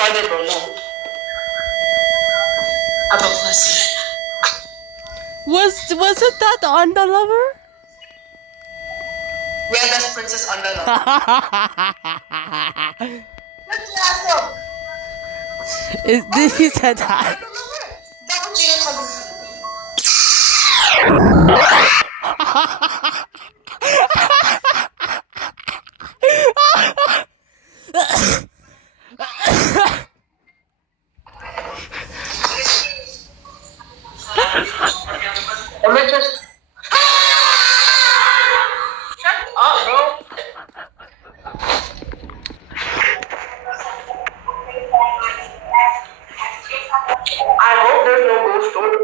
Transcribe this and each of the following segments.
farther, bro. No. I go closer. Wasn't that the underlover? Yeah, that's Princess Underlove. Did he say that? Let me just. Shut up, bro. I hope there's no ghost story.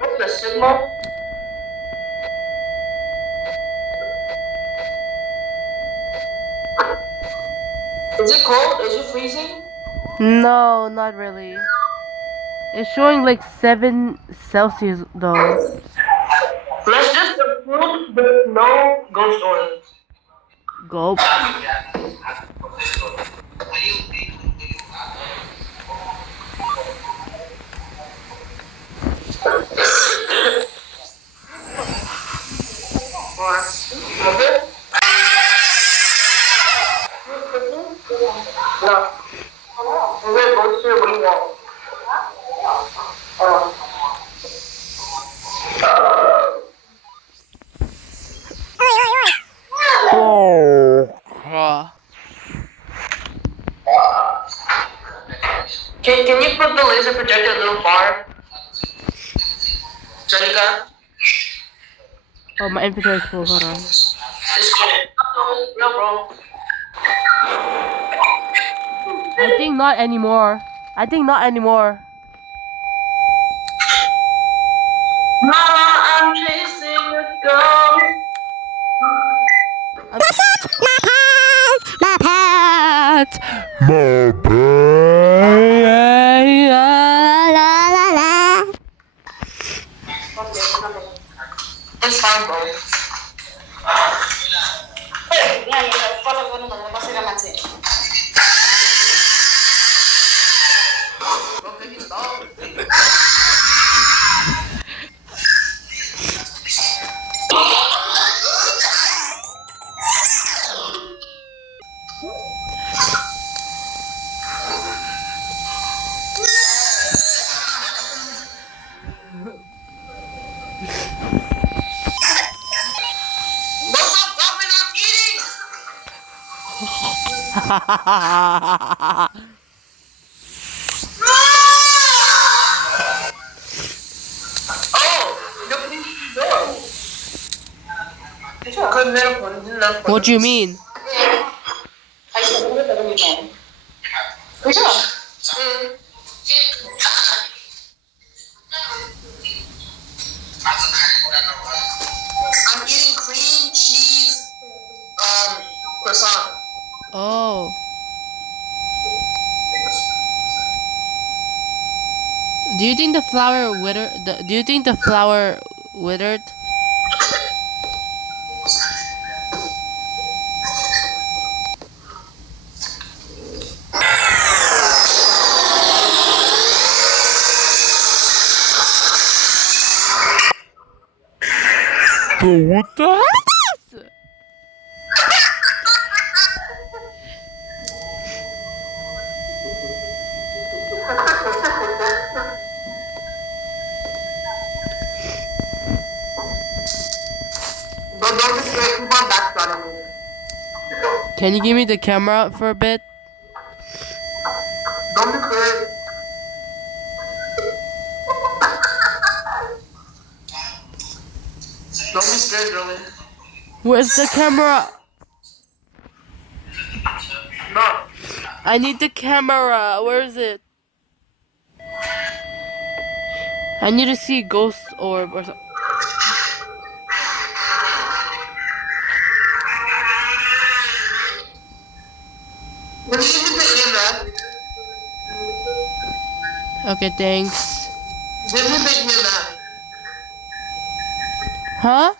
What's the signal? Is it cold? Is it freezing? No, not really. It's showing like 7 Celsius though. Let's just assume there's no ghost story. Gulp. No. We're both here. What do you want? Can you put the laser projector a little far? Janika? Oh, my inventory is full. Hold on. It's cool. No, bro. I think not anymore. Mama, I'm chasing a ghost. My pants. It's fine, bro. Okay, stop. What do you mean? I'm eating cream cheese croissant. Oh. Do you think the flower withered? What the hell is this? Don't be scared. Keep on backstabbing me. Can you give me the camera for a bit? Don't be scared. Don't be scared, Julie. Where's the camera? No. I need the camera. Where is it? I need to see ghost orb or something. When you give me the EMF, Okay, thanks. give me the EMF. Huh?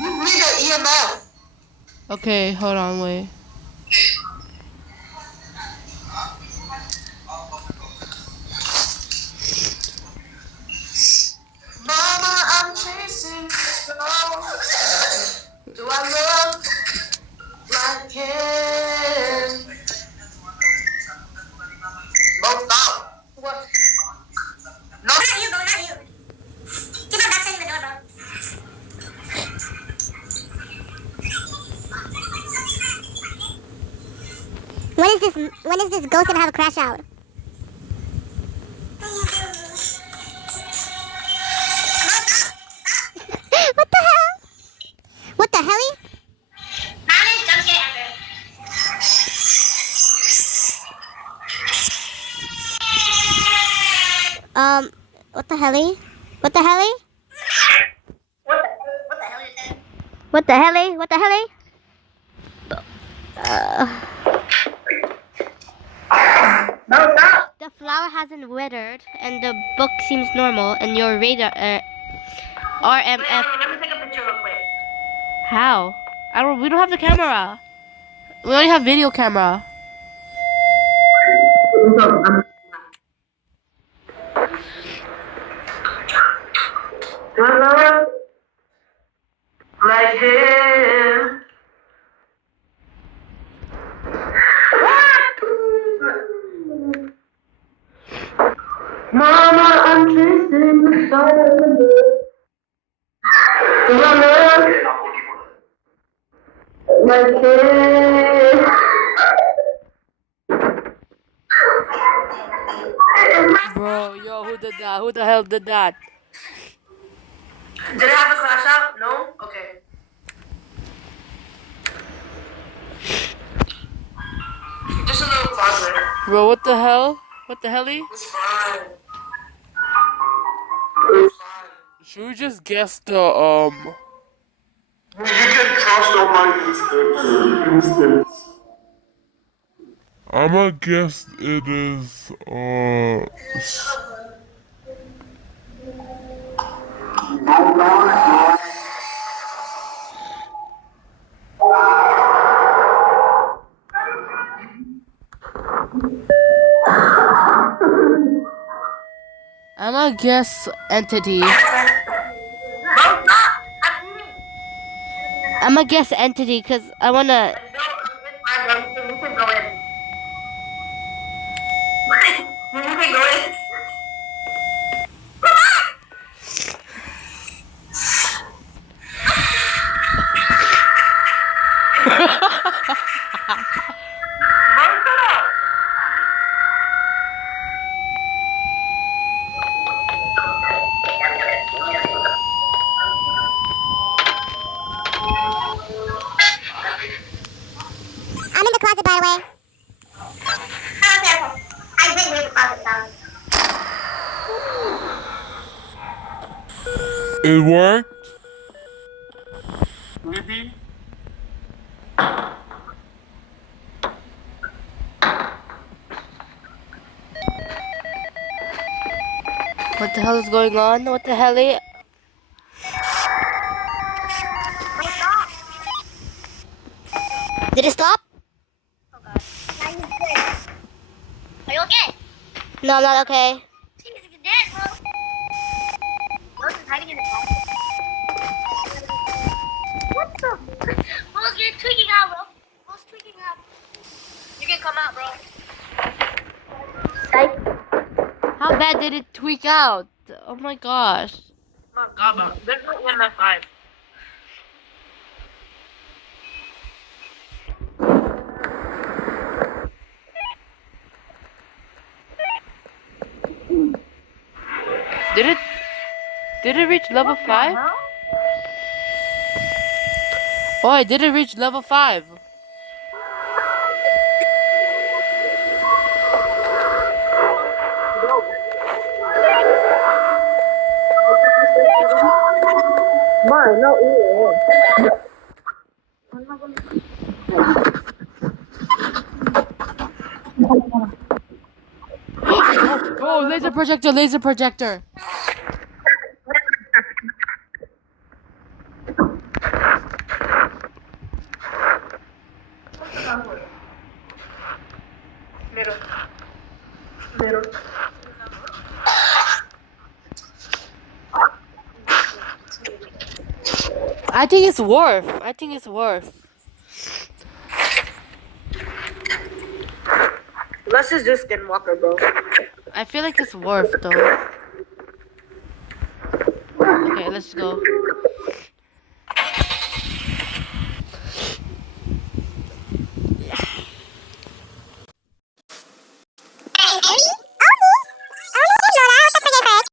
Give me the EMF. Okay, hold on, wait. Do I look like him? Don't stop. What? No. Not you, bro. Not you. Keep on backsetting the door, bro. When is this ghost gonna have a crash out? What the hell? What the hell? Honest jump scare ever. What the hell? What the hell? What the hell is that? What the hell? What the hell? No, stop. The flower hasn't withered, and the book seems normal, and your radar, Wait, RMF. let me take a picture real quick. How? We don't have the camera. We only have video camera. Like him. Mama, I'm chasing the sun. Do I look like him? Bro, yo, who did that? Who the hell did that? Did it have a crash out? No? Okay. Just a little closet. Bro, what the hell? What the helly? It's fine. Should we just guess the You can trust on my instincts. I'ma guess it is I'ma guess entity. I'ma guess entity because I wanna. No, we can go in. We can go in. I'm in the closet, by the way. I did leave the closet down. it worked? Maybe? What the hell is going on? What the hell? Did it stop? Oh god. Are you okay? No, I'm not okay. Jesus, you're dead, bro. Rose is hiding in the closet. What the? Rose, you're tweaking out, bro. Rose tweaking out. You can come out, bro. How bad did it tweak out? Oh my gosh. Oh my god, bro. There's no EMF5. Did it reach level 5? Oh, I did it reach level 5. Oh, laser projector, laser projector. I think it's worth. I think it's worth. Let's just do Skinwalker, bro. I feel like it's worth though. Okay, let's go.